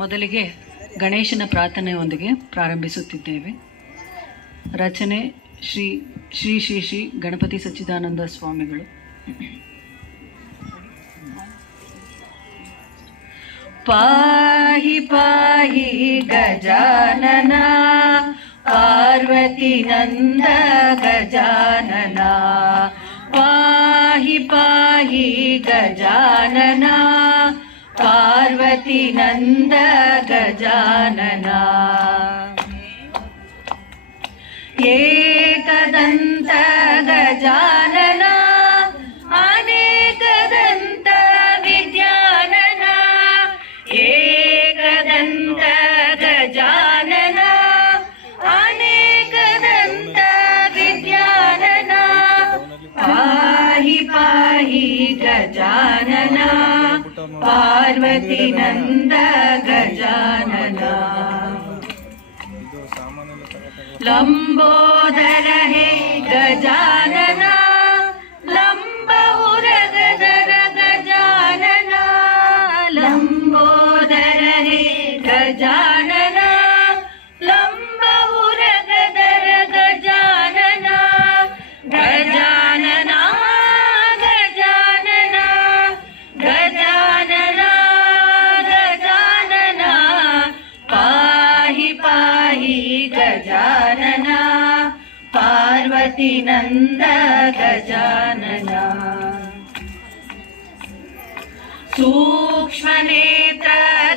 ಮೊದಲಿಗೆ ಗಣೇಶನ ಪ್ರಾರ್ಥನೆಯೊಂದಿಗೆ ಪ್ರಾರಂಭಿಸುತ್ತಿದ್ದೇವೆ. ರಚನೆ ಶ್ರೀ ಶ್ರೀ ಶ್ರೀ ಶ್ರೀ ಗಣಪತಿ ಸಚ್ಚಿದಾನಂದ ಸ್ವಾಮಿಗಳು. ಪಾಹಿ ಪಾಹಿ ಗಜಾನನ ಪಾರ್ವತಿ ನಂದ ಗಜಾನನ, ಪಾಹಿ ಪಾಹಿ ಗಜಾನನ ಪಾರ್ವತಿ ನಂದ ಗಜಾನನ. ಏಕದಂತ ಗಜಾನನ ಅನೇಕದಂತ ವಿದ್ಯಾನನ, ಏಕದಂತ ಗಜಾನನ ಅನೇಕದಂತ ವಿದ್ಯಾನನ, ಪಾಹಿ ಪಾಹಿ ಗಜಾನನ ಪಾರ್ವತಿ ನಂದ ಗಜಾನನ. ಲಂಬೋದರ ಹೇ ಗಜಾನನ ಲಂಬ ಉರಗದರ ಗಜಾನನ, ಲಂಬೋದರ ಹೇ ಗಜಾನನ ಲಂಬ ಉರಗದರ ಗಜಾನನ. ಗಜಾನನ ಗಜಾನನ ಗಜಾನನ ಗಜಾನನ, ಪಾಹಿ ಪಾಹಿ ಗಜಾನನ ಪಾರ್ವತಿ ನಂದ ಗಜಾನನ. ಸೂಕ್ಷ್ಮ ನೇತ್ರ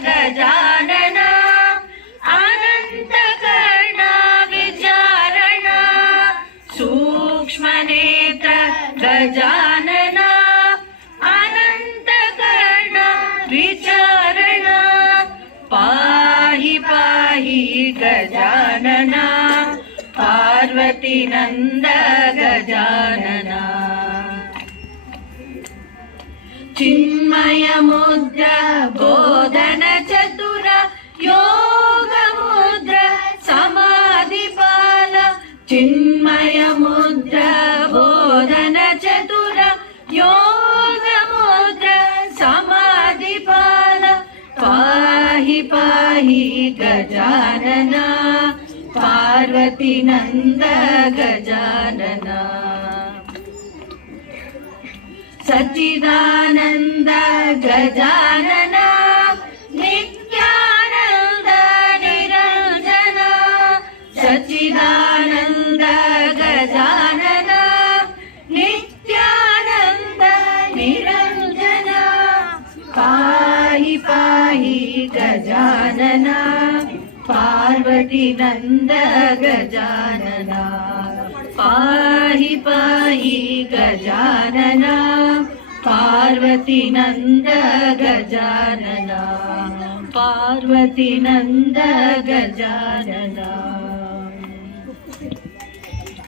ಗಜಾನನ ಅನಂತ ಕರ್ಣ ವಿಚಾರಣ, ಸೂಕ್ಷ್ಮ ನೇತ್ರ ಗಜಾನನ ಅನಂತ ಕರ್ಣ ವಿಚಾರಣ, ಪಾಹಿ ಪಾಹಿ ಗಜಾನನ ಪಾರ್ವತಿ ನಂದ ಗಜಾನನ. ಚಿನ್ಮಯ ಮುದ್ರ ಬೋಧನ ಚತುರ ಯೋಗ ಮುದ್ರ ಸಮಾಧಿ ಪಾಲ, ಚಿನ್ಮಯ ಮುದ್ರ ಬೋಧನ ಚತುರ ಯೋಗ ಮುದ್ರ ಸಮಾಧಿ ಪಾಲ, ಪಾಹಿ ಪಾಹಿ ಗಜಾನನ ಪಾರ್ವತಿ ನಂದ ಗಜಾನನ. ಸಚ್ಚಿದಾನಂದ ಗಜಾನನ ನಿತ್ಯಾನಂದ ನಿರಂಜನ, ಸಚ್ಚಿದಾನಂದ ಗಜಾನನ ನಿತ್ಯಾನಂದ ನಿರಂಜನ, ಪಾಹಿ ಪಾಹಿ ಗಜಾನನ ಪಾರ್ವತಿ ನಂದ ಗಜಾನನ, ಪಾಹಿ ಪಾಹಿ ಗಜಾನನ ಪಾರ್ವತಿ ನಂದ ಗಜಾನನ, ಪಾರ್ವತಿ ನಂದ ಗಜಾನನ.